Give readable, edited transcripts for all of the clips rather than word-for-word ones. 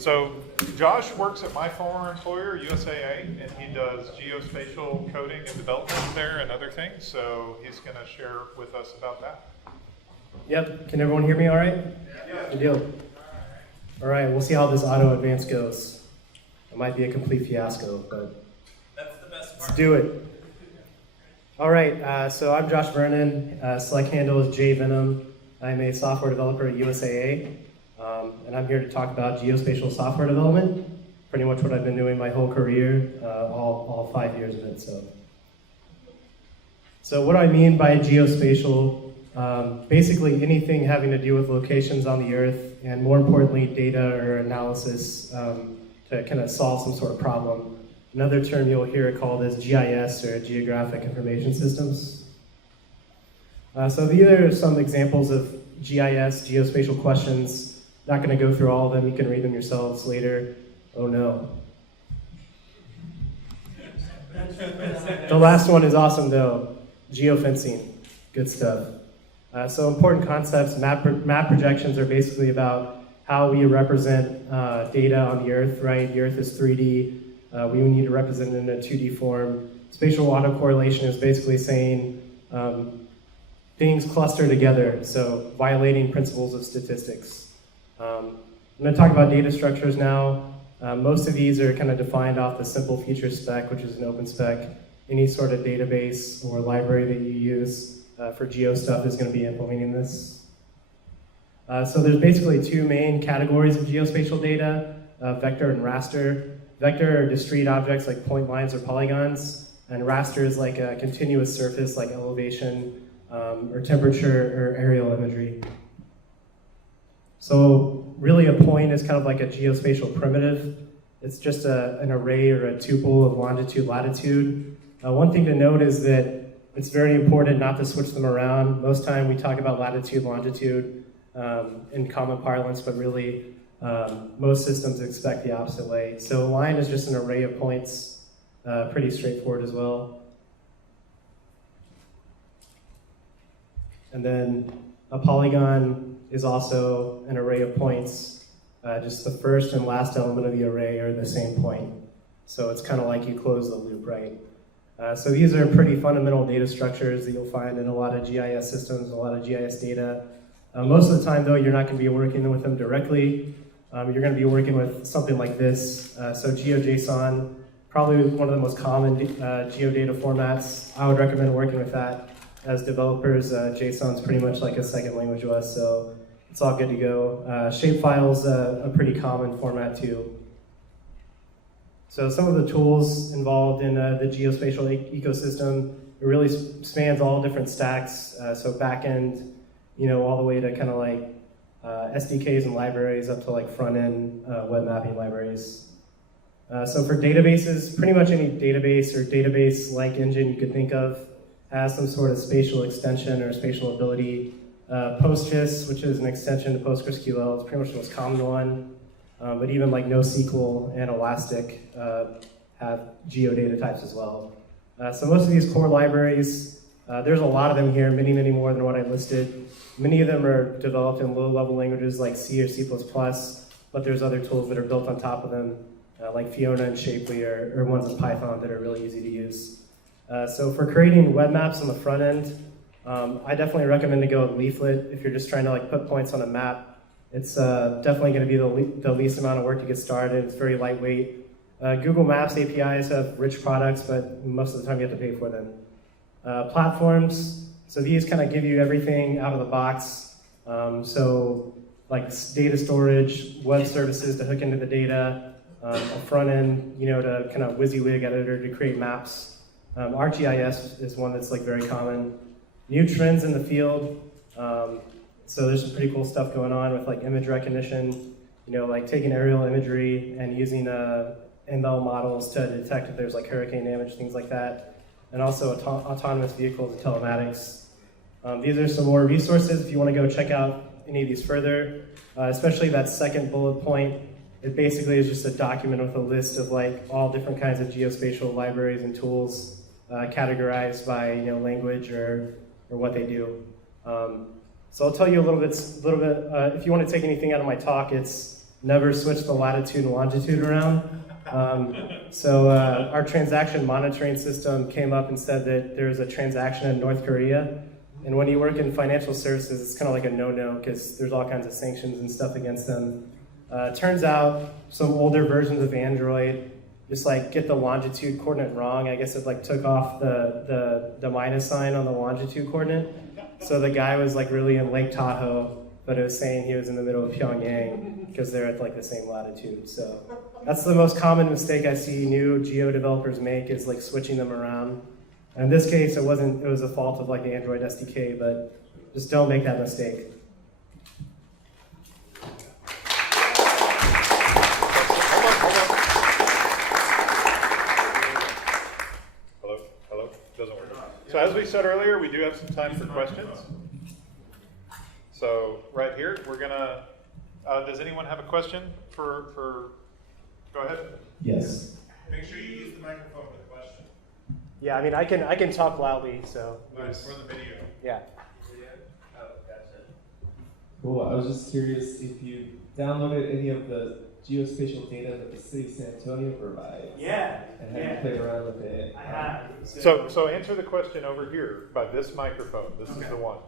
So Josh works at my former employer, USAA, and he does geospatial coding and development there and other things. So he's going to share with us about that. Yep. Can everyone hear me all right? Yeah. Good deal. All right. We'll see how this auto advance goes. It might be a complete fiasco, but that's the best part. Let's do it. All right. So I'm Josh Vernon. Select handle is JVenom. I'm a software developer at USAA. And I'm here to talk about geospatial software development, pretty much what I've been doing my whole career, all 5 years of it. So what do I mean by geospatial? Basically anything having to do with locations on the Earth, and more importantly, data or analysis to kind of solve some sort of problem. Another term you'll hear called is GIS, or Geographic Information Systems. So these are some examples of GIS, geospatial questions. Not going to go through all of them. You can read them yourselves later. Oh no. The last one is awesome though. Geofencing. Good stuff. So important concepts. Map projections are basically about how we represent data on the Earth, right? The Earth is 3D. We need to represent it in a 2D form. Spatial autocorrelation is basically saying things cluster together, so violating principles of statistics. I'm going to talk about data structures now. Most of these are kind of defined off the simple feature spec, which is an open spec. Any sort of database or library that you use for geo stuff is going to be implementing this. So there's basically two main categories of geospatial data, vector and raster. Vector are discrete objects like point lines or polygons, and raster is like a continuous surface like elevation or temperature or aerial imagery. So really a point is kind of like a geospatial primitive. It's just an array or a tuple of longitude, latitude. One thing to note is that it's very important not to switch them around. Most time we talk about latitude, longitude in common parlance, but really most systems expect the opposite way. So a line is just an array of points, pretty straightforward as well. And then a polygon is also an array of points. Just the first and last element of the array are the same point. So it's kind of like you close the loop, right? So these are pretty fundamental data structures that you'll find in a lot of GIS systems, a lot of GIS data. Most of the time, though, you're not going to be working with them directly. You're going to be working with something like this. So GeoJSON, probably one of the most common geodata formats. I would recommend working with that. As developers, JSON is pretty much like a second language to us, so it's all good to go. Shapefile's a pretty common format too. So some of the tools involved in the geospatial ecosystem, it really spans all different stacks. So backend, all the way to kind of like SDKs and libraries up to like front-end web mapping libraries. So for databases, pretty much any database or database-like engine you could think of has some sort of spatial extension or spatial ability. PostGIS, which is an extension to PostgreSQL, is pretty much the most common one. But even like NoSQL and Elastic have geodata types as well. So most of these core libraries, there's a lot of them here, many, many more than what I listed. Many of them are developed in low-level languages like C or C++, but there's other tools that are built on top of them, like Fiona and Shapely, or ones in Python that are really easy to use. So for creating web maps on the front end, I definitely recommend to go with Leaflet if you're just trying to like put points on a map. It's definitely going to be the least amount of work to get started. It's very lightweight. Google Maps APIs have rich products, but most of the time you have to pay for them. Platforms, so these kind of give you everything out of the box. So like data storage, web services to hook into the data, a front end, to kind of WYSIWYG editor to create maps. ArcGIS is one that's like very common. New trends in the field. So there's some pretty cool stuff going on with like image recognition, like taking aerial imagery and using ML models to detect if there's like hurricane damage, things like that. And also autonomous vehicles and telematics. These are some more resources if you want to go check out any of these further, especially that second bullet point. It basically is just a document with a list of like all different kinds of geospatial libraries and tools categorized by language or what they do. So I'll tell you a little bit. If you want to take anything out of my talk, it's never switch the latitude and longitude around. So our transaction monitoring system came up and said that there's a transaction in North Korea. And when you work in financial services, it's kind of like a no-no because there's all kinds of sanctions and stuff against them. Turns out some older versions of Android just like get the longitude coordinate wrong. I guess it like took off the minus sign on the longitude coordinate. So the guy was like really in Lake Tahoe, but it was saying he was in the middle of Pyongyang because they're at like the same latitude. So that's the most common mistake I see new geo developers make is like switching them around. And in this case, it was a fault of like the Android SDK, but just don't make that mistake. Hello? Doesn't work. So as we said earlier, we do have some time for questions. So right here, we're gonna, does anyone have a question for go ahead. Yes. Make sure you use the microphone for the question. Yeah, I mean, I can talk loudly, so. Nice. For the video. Yeah. Oh, gotcha. Cool. I was just curious if you downloaded any of the geospatial data that the city of San Antonio provides. Yeah. And have you played around with it? I have. So answer the question over here by this microphone. This is the one.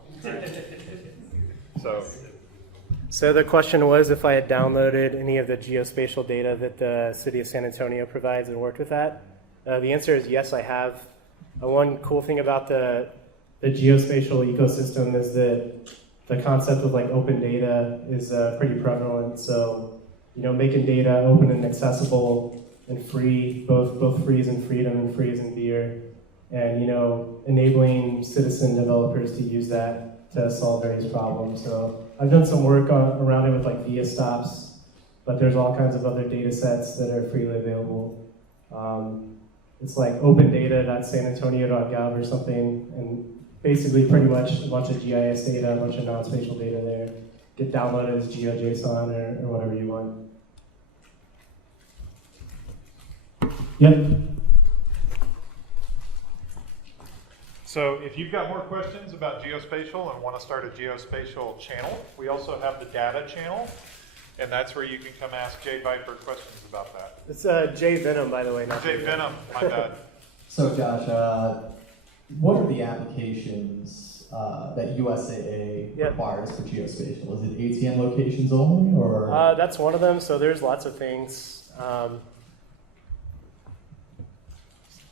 So the question was if I had downloaded any of the geospatial data that the city of San Antonio provides and worked with that. The answer is yes, I have. One cool thing about the geospatial ecosystem is that the concept of like open data is pretty prevalent. So, you know, making data open and accessible and free, both free as in freedom and free as in beer, and, you know, enabling citizen developers to use that to solve various problems. So I've done some work around it with like via stops, but there's all kinds of other data sets that are freely available. It's like opendata.sanantonio.gov or something, and basically pretty much a bunch of GIS data, a bunch of non-spatial data there. Get downloaded as GeoJSON or whatever you want. Yep. So if you've got more questions about geospatial and want to start a geospatial channel, we also have the data channel, and that's where you can come ask Jay Viper questions about that. It's Jay Venom, by the way. Not Jay Venom, my bad. So Josh, what are the applications that USAA Yep. requires for geospatial? Is it ATM locations only, or? That's one of them, so there's lots of things.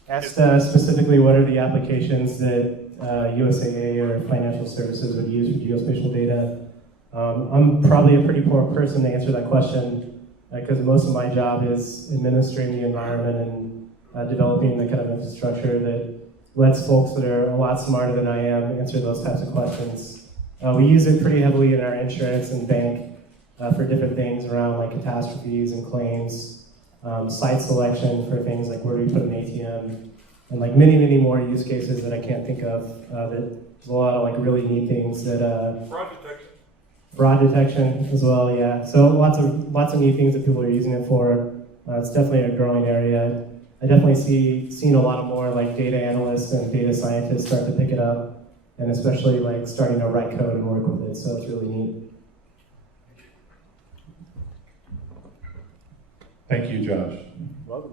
Asked specifically what are the applications that USAA or financial services would use for geospatial data. I'm probably a pretty poor person to answer that question because most of my job is administering the environment and developing the kind of infrastructure that lets folks that are a lot smarter than I am answer those types of questions. We use it pretty heavily in our insurance and bank for different things around like catastrophes and claims. Site selection for things like where do we put an ATM, and like many, many more use cases that I can't think of. There's a lot of like really neat things that Fraud detection. fraud detection as well, yeah. So lots of neat things that people are using it for. It's definitely a growing area. I definitely seen a lot of more like data analysts and data scientists start to pick it up, and especially like starting to write code and work with it. So it's really neat. Thank you, Josh. Welcome.